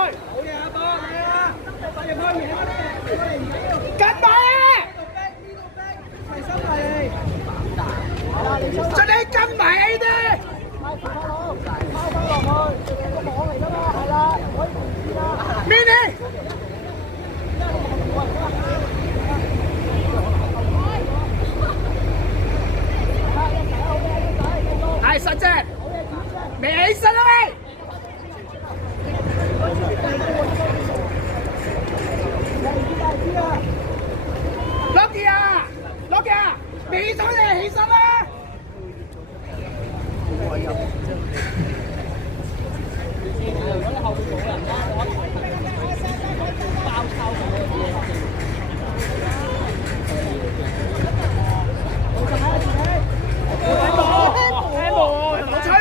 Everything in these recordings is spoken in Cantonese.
好嘢阿波，嚟啦！快啲開嘢啦！跟埋啊！齊心嚟！盡力跟埋 A 啲。拋翻落去，個網嚟㗎嘛，係啦，唔可以停止啦。Mini。係實啫，未起身啊喂！ Lucky 啊 ，Lucky 啊，未到你起身啦！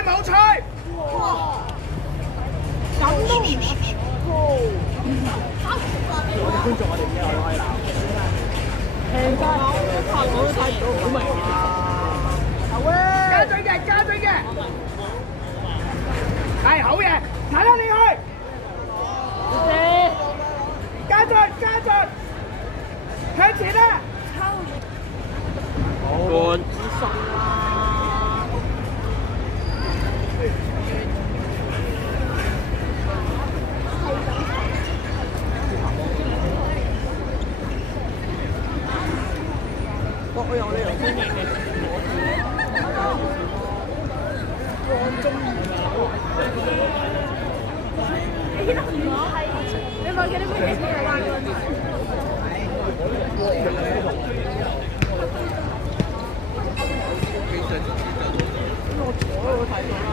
冇吹！咁都唔我哋觀眾，我哋咩我都可以鬧。聽翻，我都睇唔到，好明啊！加嘴嘅，加嘴嘅，係好嘢，睇啦你去，加進，加進，向前啦！換。我有呢樣經驗嘅。我係你問嘅啲乜嘢先係關嗰陣？我坐喺度睇到啦。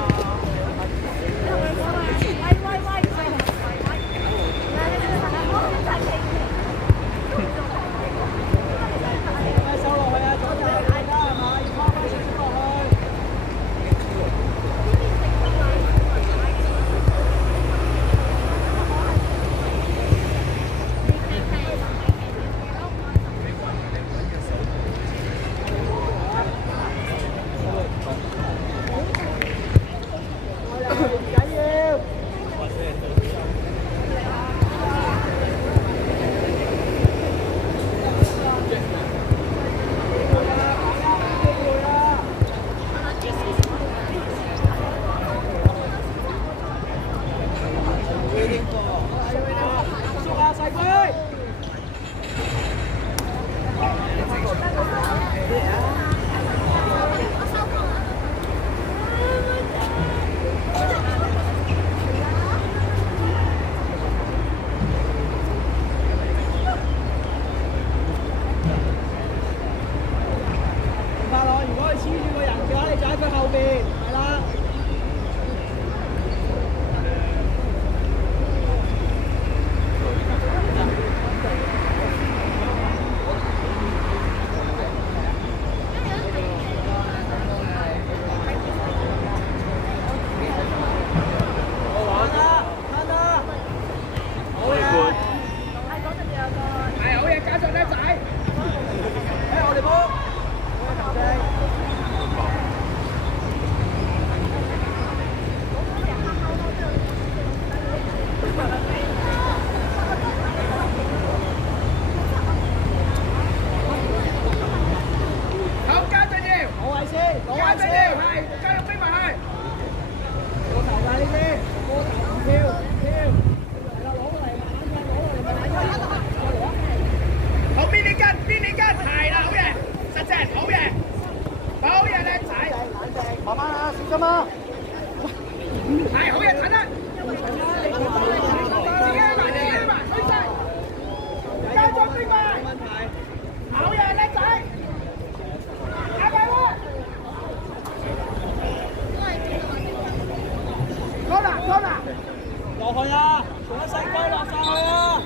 落去啊！仲有細龜落晒去啊！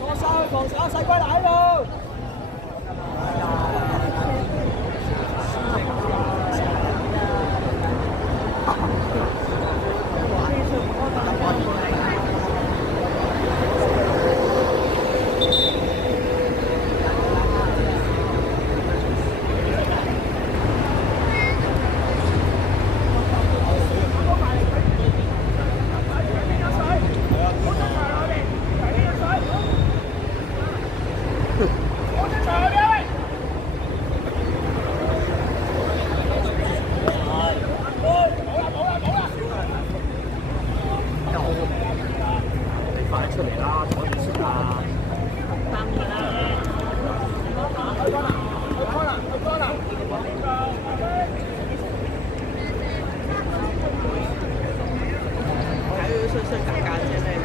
落晒去防守，細龜留喺度。出嚟啦，坐住先啊！當然啦。睇佢衰衰格格啫，咩料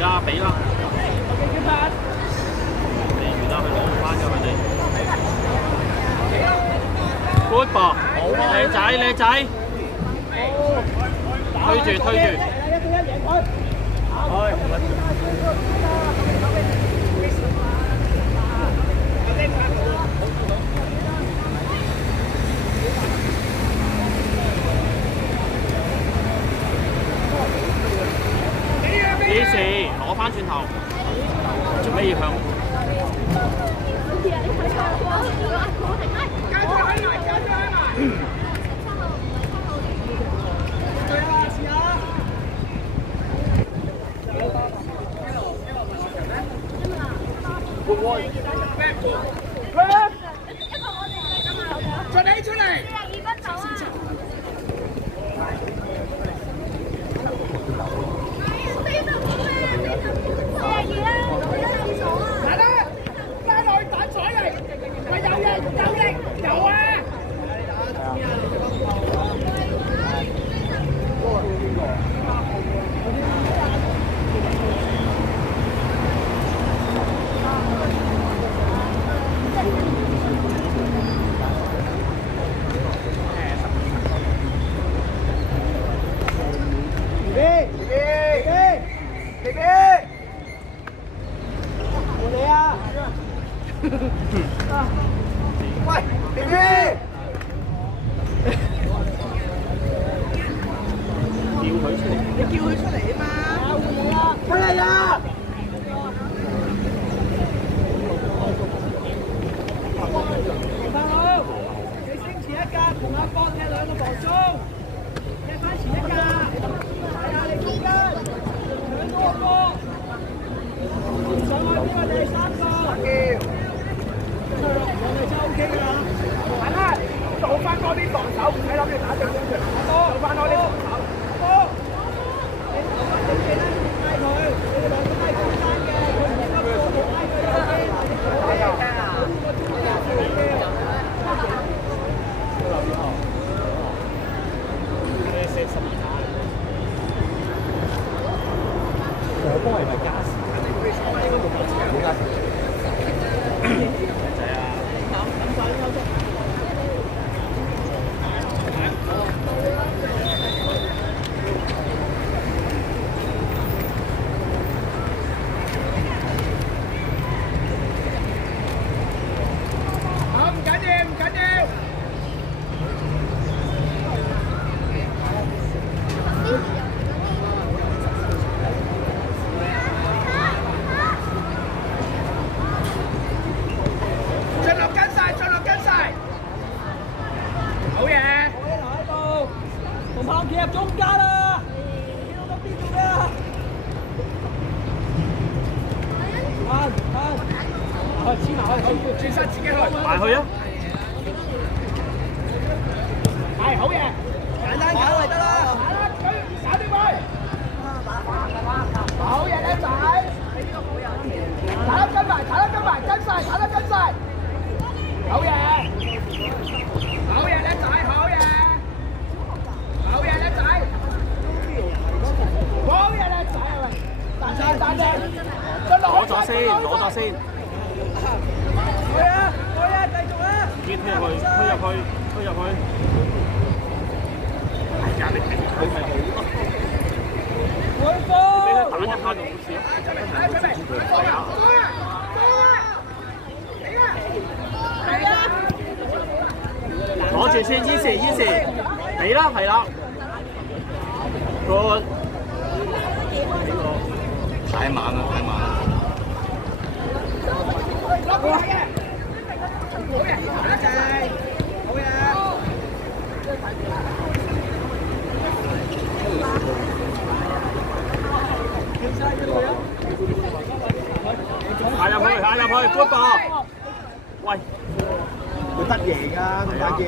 啦？俾啦！嚟完啦，佢攞唔翻㗎佢哋。Good ball，靚仔靚仔，推住推住。幾時攞翻轉頭？做咩要響？出嚟！喂 ，B B， 叫佢出嚟，你叫佢出嚟啊嘛！出嚟啊！大佬，你升前一格，同阿邦踢兩個防中，踢翻前一格，睇下你中間，搶多個波，上去邊個第三個？我哋真係 OK 㗎啦，係啦，做翻多啲防守，唔使諗住打正中場，做翻多啲防守。你做翻正嘅啦，拉佢，你哋兩個拉中間嘅，佢唔應該過度拉佢右邊，係啊，個中間做嘅。我幫係咪加時？應該冇加時。仔啊！好，唔緊要，唔緊要。進落跟晒，進落跟晒。好嘢！我留喺度，同炮企入中間啦。企到邊度㗎？黐埋去，轉身自己去。埋去啊！係好嘢，簡單搞咪得啦。打啲佢。好嘢，叻仔。打得跟埋，打得跟埋，跟晒，打得跟晒。好嘢，好嘢，叻仔，好嘢，好嘢，叻仔，好嘢，叻仔啊喂！彈正，彈正，進落去。攞咗先，攞咗先。去啊，去啊，繼續啊！推入去，推入去，推入去。壓力係佢咪好咯？回波！俾佢打一下就冇事咯。係啊。係啊！先，easy，嚟啦，係啦。個太慢啦，太慢啦。下入去，good ball。喂，佢得贏㗎，咁大件。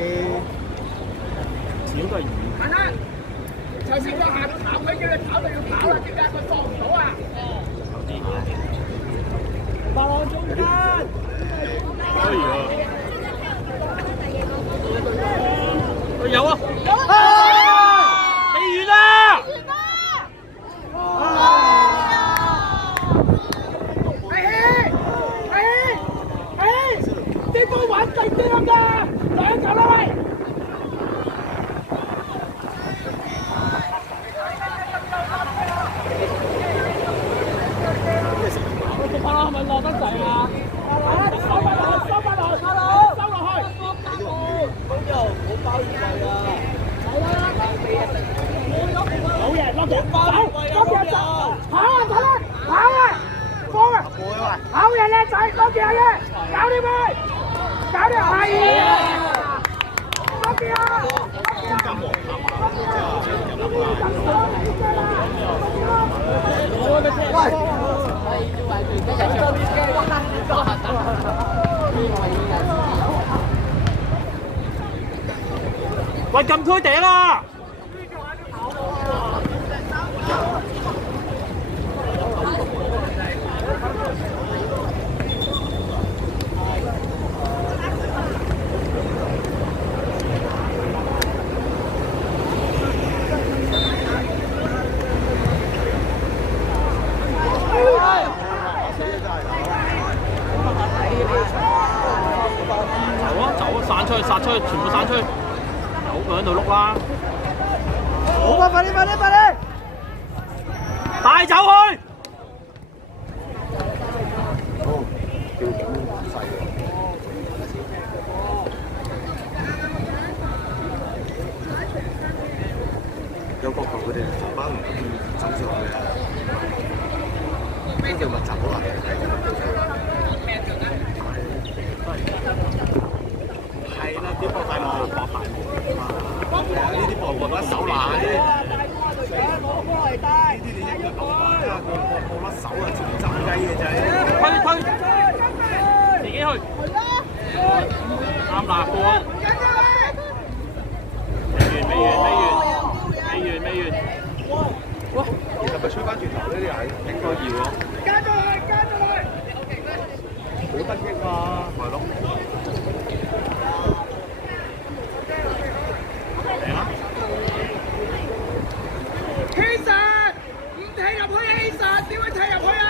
始終都係魚。行啦，頭先個下跑佢叫你跑就要跑啦，點解佢放唔到啊？八浪中間。可以啊。有啊！未完啊！啲波玩勁啲咁㗎，2球啦喂！係咪落得滯啊？收翻落去，收落去！好包月費啊！好嘢，落條走，跑啊！放啊！好嘢，靚仔，落條嘢，搞掂佢！係啊！落條啊！喂，禁區頂啊！散出去，全部散出去，有佢喺度碌啦。好啊！快啲！帶走佢！有角球佢哋成班唔走上去啊！跟住密集好難。係啦，啲波大幕搏大幕啊！呢啲波搏甩手難啲。攞波嚟帶。呢啲你一腳夠快啊！佢搏甩手啊，全部斬雞嘅啫。推，自己去。啱啦，過。未完。哇！其實咪吹翻轉頭呢啲係應該要咯。加咗佢！好得益啊！係咯。希神，唔踢入去啊！希神，點會踢入去啊？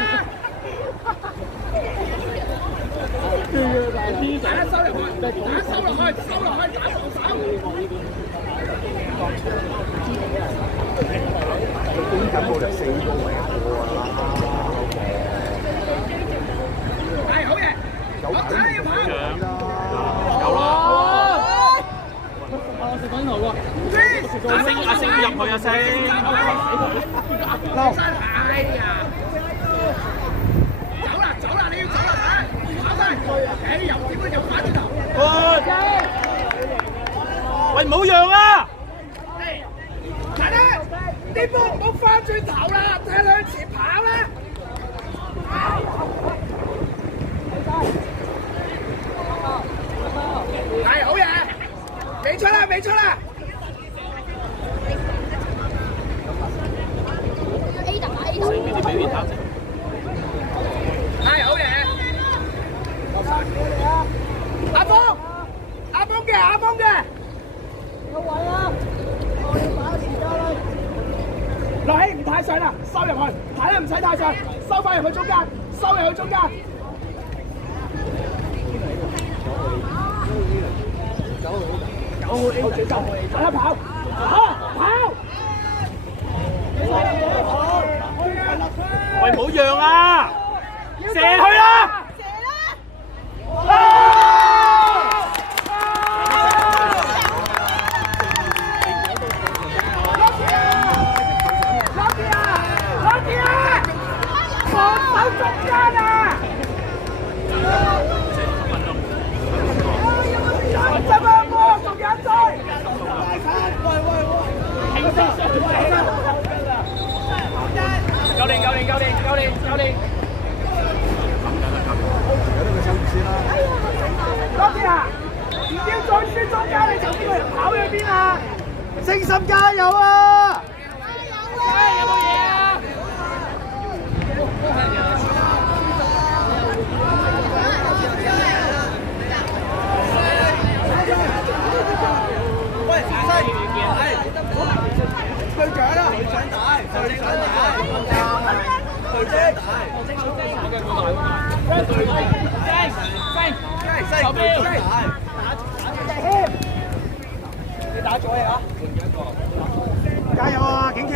大家收入去，打防守。點解冇嚟4個位一個啊？係好嘢，有跑。有啦。食緊頭喎。阿星入去啊，星。哎呀！走啦！你要走啦，跑翻！又點會又反轉頭？喂，唔好讓啊！係啦，啲波唔好翻轉頭啦，睇向前跑啦！係好嘢，未出啦！係好嘢，阿峰嘅，有位啊！我要把時間啦。落起唔太上啦，收入去，睇啦唔使太上，收翻入去中間，睇啦跑！喂，唔好讓啊！射去啦！星心加油啊！有冇嘢啊？喂，隊長啊！隊長大，隊長大，隊長大。你打咗嘢啊！加油啊，景橋！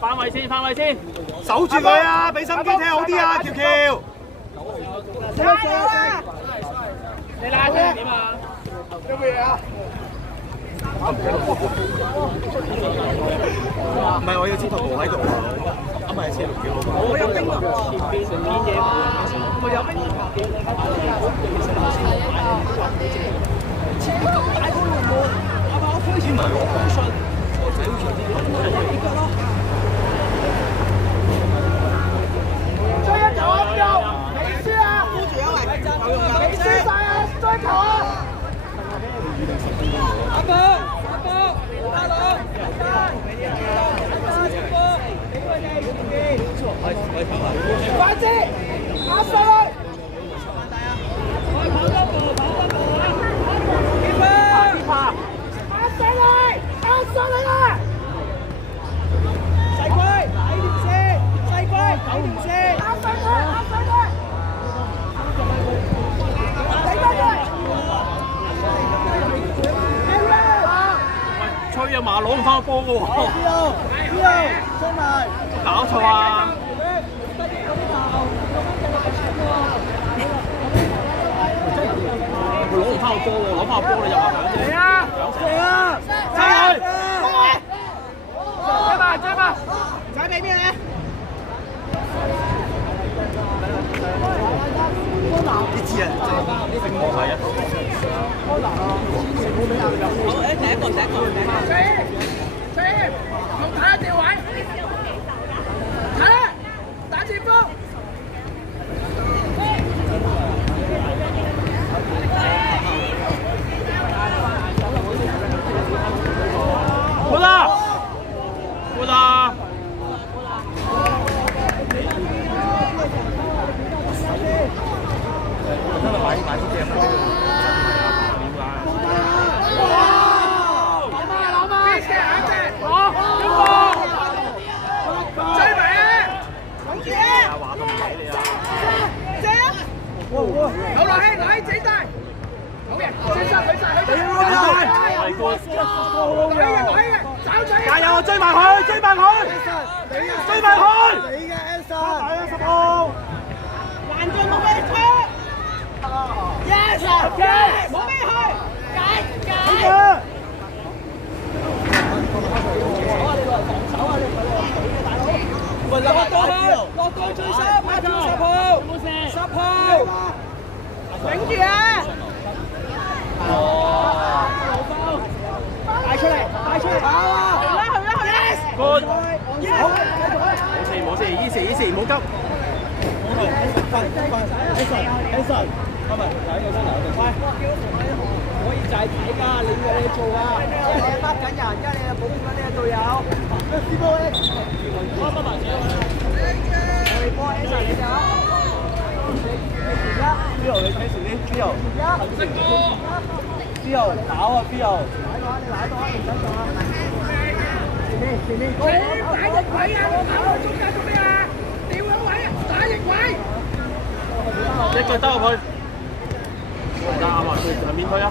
翻位先，翻位先。守住佢啊！俾心機聽好啲啊，喬喬！加油啊！你拉車點啊？有冇嘢啊？唔係，我要知道部喺度啊！啱係車6幾號？我有冰喎，前邊嘢，我有冰。大個龍門，係咪我開始攞紅信？我仔好似啲幾腳咯。追一球啊！未輸啊！箍住啊！未輸晒啊！追球啊！阿波，阿龍，快啲，壓上去！跑多步，壓上嚟啦！細龜，睇條線，細龜，睇條線，壓上去！睇翻佢！吹啊馬攞唔翻個波嘅喎！衝埋！搞錯啊！佢攞唔翻個波喎，攞翻個波你又話兩隻。嚟啊！爭佢！追吧！仔俾邊你？呢支啊，我係啊。好，第一個。同睇下調位，睇啦，打前鋒。過啦！真係買支鏡波。好落氣，整大，好嘅，先生佢晒，加油，追埋佢，你嘅 Anson， 10號，難進冇俾出 ，Yes， 冇俾去，解，喂，落到最深，拍住10號，10號。頂住啊！帶出嚟，跑啊！去啦 Good， 好，冇事，easy，唔好急。Anson， 今日第一個鐘頭快，可以就係睇㗎，你有嘢做㗎。你係掹緊人，而家你係保護緊你嘅隊友。師波咧，我哋波 Anson 你就。邊度你睇住啲？邊度？邊度打啊？邊度？你打到啊！你唔使做啊！前面！打翼位啊！跑到中間做咩啊？調個位啊！打翼位！一腳兜入去。啱啊！上面推啊！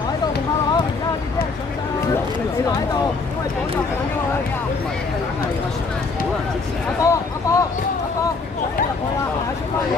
就喺度，紅馬佬，而家我哋啲人上晒啦！你喺度，因為左就上咗去。阿波！入去啦！打出翻嘢！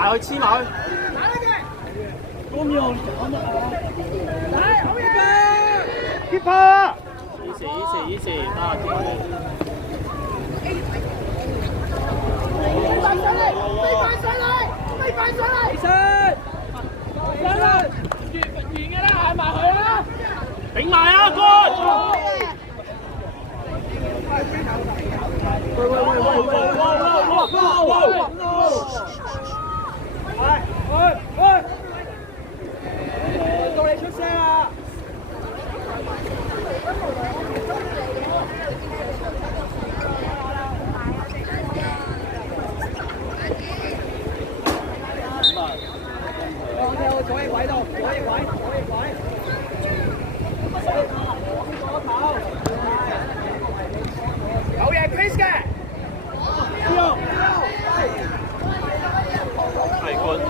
埋去黐埋去。keeper。easy，啊，頂埋啊，good！到你出聲啦！我左翼位度，左翼位。有嘢 Chris 嘅。係 good。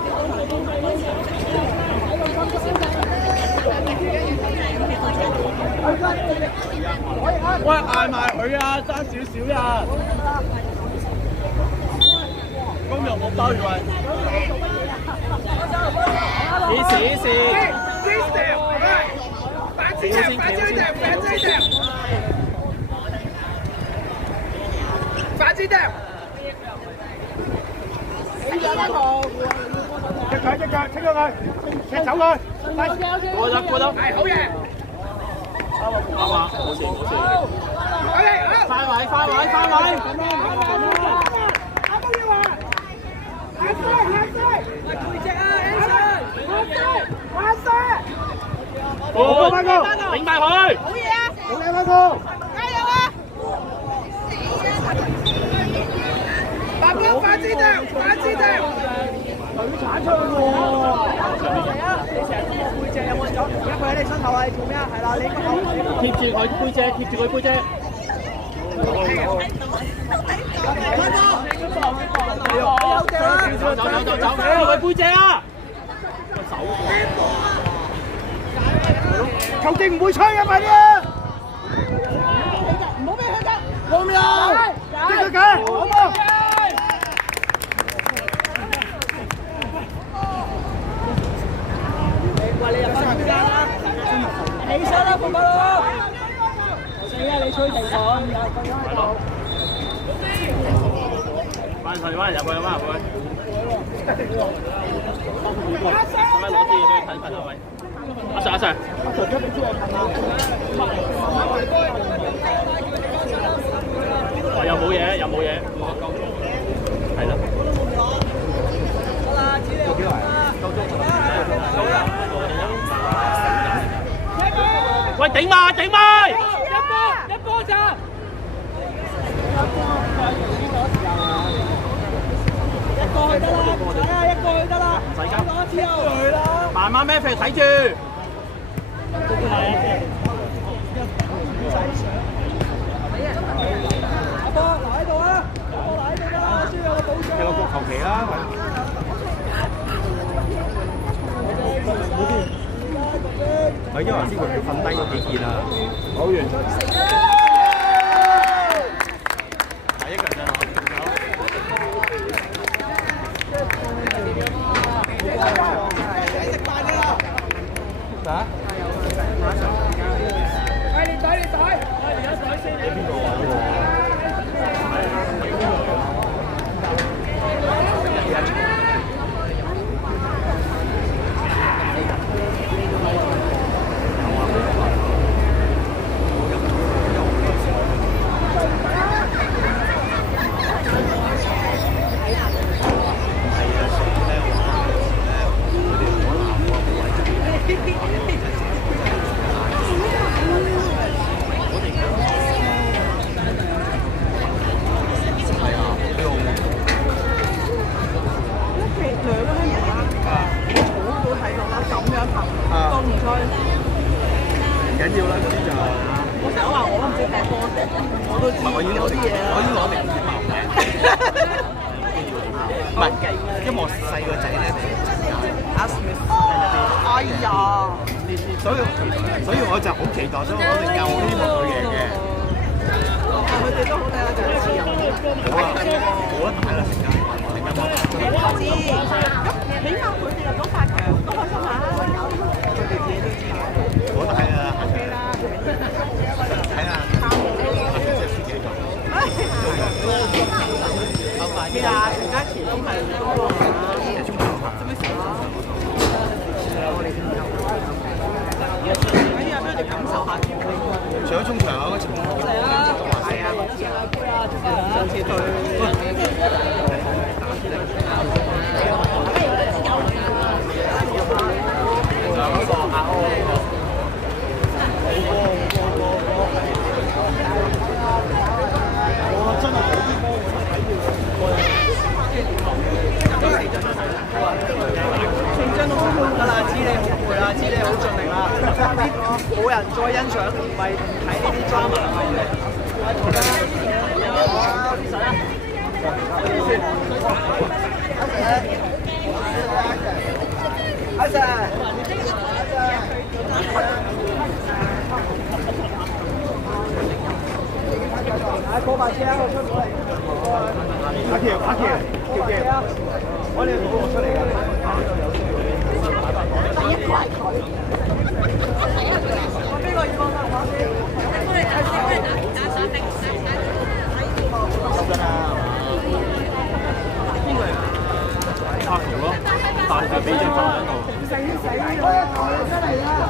喂，嗌埋佢啊，爭少少啊！公羊冇包住位。easy。反支掉。隻腳，清咗佢，踢走佢。過咗，係好嘢。啱啊，冇事。快位。好，翻高，頂埋佢。好嘢啊！好嘢，翻高。加油啊！白波反支掉。佢鏟出去喎！你成日都冇背脊，有冇人走？而家佢喺你身後啊！你做咩啊？係啦，你貼住佢背脊。走，佢背脊啊！球證唔會吹啊！快啲啊！唔好俾佢得，冇咩啊？即佢解，好冇？喂，你入翻中間啦！起身啦，父母佬！死啊！你吹地房，係咯。翻入去。做咩攞啲嘢俾佢近啊？喂！阿 Sir，一俾支我近啊！哦，又冇嘢，係啦。好啦，知你有幾耐？夠鐘。喂，頂埋！一波咋？一個去得啦，唔使急。攞之後去啦。慢慢孭肥睇住。阿波留喺度啊！先有個保障。有個國球旗啦。佢因為先佢瞓低咗幾件啊。好完。第一個人啊？你隊，先。你邊個啊？緊要啦，嗰啲就我成日話我都唔識踢波，我都知我已經攞定，我已經攞定唔知爆名。唔係，因為我細個仔咧，哎呀，所以我就好期待，所以我哋又希望佢贏嘅。佢哋都好睇啦，就係似人。好啊，冇得打啦，成間波。我知，咁起碼佢哋入咗8強都開心下。佢哋自己都知。冇得睇啦，睇下。其實陳家琪都係多啊。哎呀，俾佢哋感受下先。上咗中場嗰情況。係啊，上次對。青春都好攰㗎啦，知你好攰啦，知你好盡力啦，冇人再欣賞，唔係睇呢啲 drama 嘅嘢。阿 Sir，來過把車，我出咗嚟。阿橋，我哋攞出嚟㗎。第一個係佢，我邊個要幫手跑先？邊個嚟？阿橋咯，但係俾隻花喺度。死！出嚟啦！